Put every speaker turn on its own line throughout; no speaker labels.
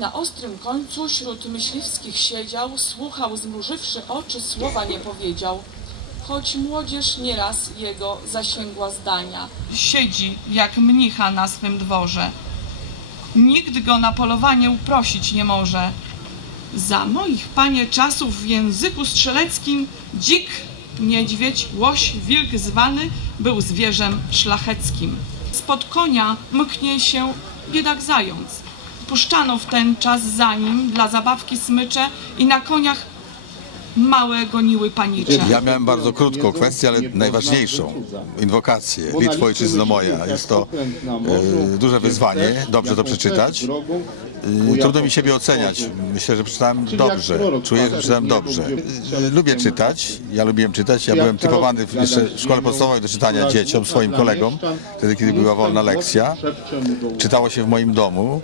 Na ostrym końcu wśród myśliwskich siedział, słuchał zmrużywszy oczy, słowa nie powiedział. Choć młodzież nieraz jego zasięgła zdania. Siedzi jak mnicha na swym dworze. Nikt go na polowanie uprosić nie może. Za moich panie czasów w języku strzeleckim dzik, niedźwiedź, łoś, wilk zwany był zwierzem szlacheckim. Spod konia mknie się biedak zając. Puszczano w ten czas za nim dla zabawki smycze i na koniach małe goniły panicze.
Ja miałem bardzo krótką kwestię, ale najważniejszą. Inwokację. Litwo ojczyzno moja. Jest to e, duże wyzwanie, dobrze to przeczytać. E, Trudno mi siebie oceniać. Myślę, że przeczytałem dobrze. Czuję, że przeczytałem dobrze. E, Lubię czytać. Ja lubiłem czytać. Ja byłem typowany w, w szkole podstawowej do czytania dzieciom, swoim kolegom, wtedy kiedy była wolna lekcja. Czytało się w moim domu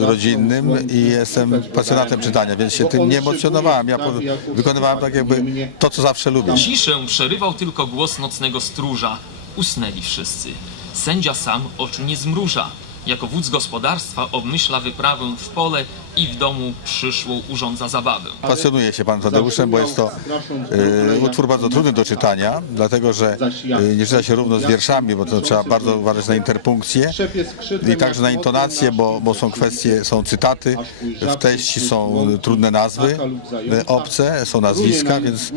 rodzinnym i jestem pasjonatem czytania, więc się tym nie emocjonowałem. Ja wykonywałem tak jakby to, co zawsze lubię.
Ciszę przerywał tylko głos nocnego stróża. Usnęli wszyscy. Sędzia sam oczu nie zmruża. Jako wódz gospodarstwa obmyśla wyprawę w pole i w domu przyszłą urządza zabawę.
Pasjonuje się pan Tadeuszem, bo jest to e, utwór bardzo trudny do czytania, dlatego że e, nie czyta się równo z wierszami, bo to trzeba bardzo uważać na interpunkcję i także na intonację, bo, bo są kwestie, są cytaty, w treści są trudne nazwy, e, obce, są nazwiska, więc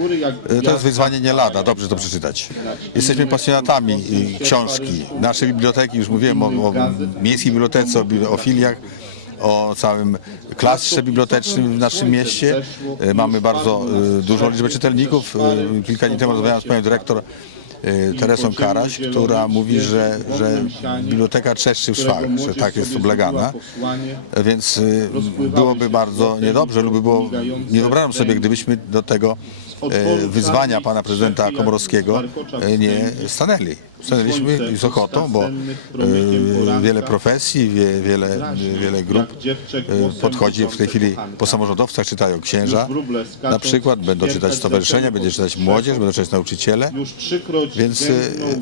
to jest wyzwanie nie lada, dobrze to przeczytać. Jesteśmy pasjonatami książki. Nasze biblioteki, już mówiłem o, o miejskiej bibliotece, o, bibli- o filiach, o całym klastrze bibliotecznym w naszym mieście. E, Mamy bardzo e, dużą liczbę czytelników. E, Kilka dni temu rozmawiałem z panią dyrektor Teresą Karaś, która mówi, że, że biblioteka trzeszczy w szwach, że tak jest oblegana. Więc byłoby bardzo niedobrze lub by było, nie wyobrażam sobie, gdybyśmy do tego wyzwania pana prezydenta Komorowskiego e, nie stanęli. Stanęliśmy z ochotą, bo e, wiele profesji, wie, wiele, wiele grup e, podchodzi w tej chwili po samorządowcach, czytają księża na przykład, będą czytać stowarzyszenia, będzie czytać młodzież, będą czytać nauczyciele, więc e,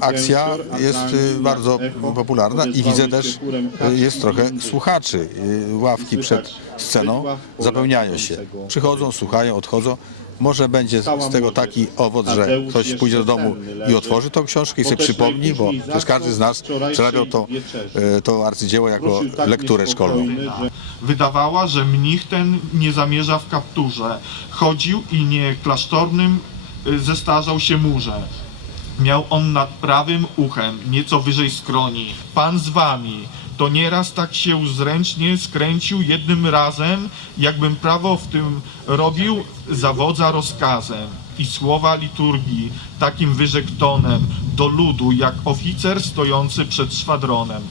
akcja jest e, bardzo popularna i widzę też, e, jest trochę słuchaczy. E, Ławki przed sceną zapełniają się. Przychodzą, słuchają, odchodzą. Może będzie z tego taki owoc, że ktoś pójdzie do domu i otworzy tą książkę i sobie przypomni, bo przecież każdy z nas przerabiał to, e, to arcydzieło jako lekturę szkolną.
Wydawała, że mnich ten nie zamierza w kapturze. Chodził i nie klasztornym y, zestarzał się murze. Miał on nad prawym uchem, nieco wyżej skroni. Pan z wami, to nieraz tak się zręcznie skręcił jednym razem, jakbym prawo w tym robił zawodza rozkazem. I słowa liturgii takim wyrzekł tonem do ludu, jak oficer stojący przed szwadronem.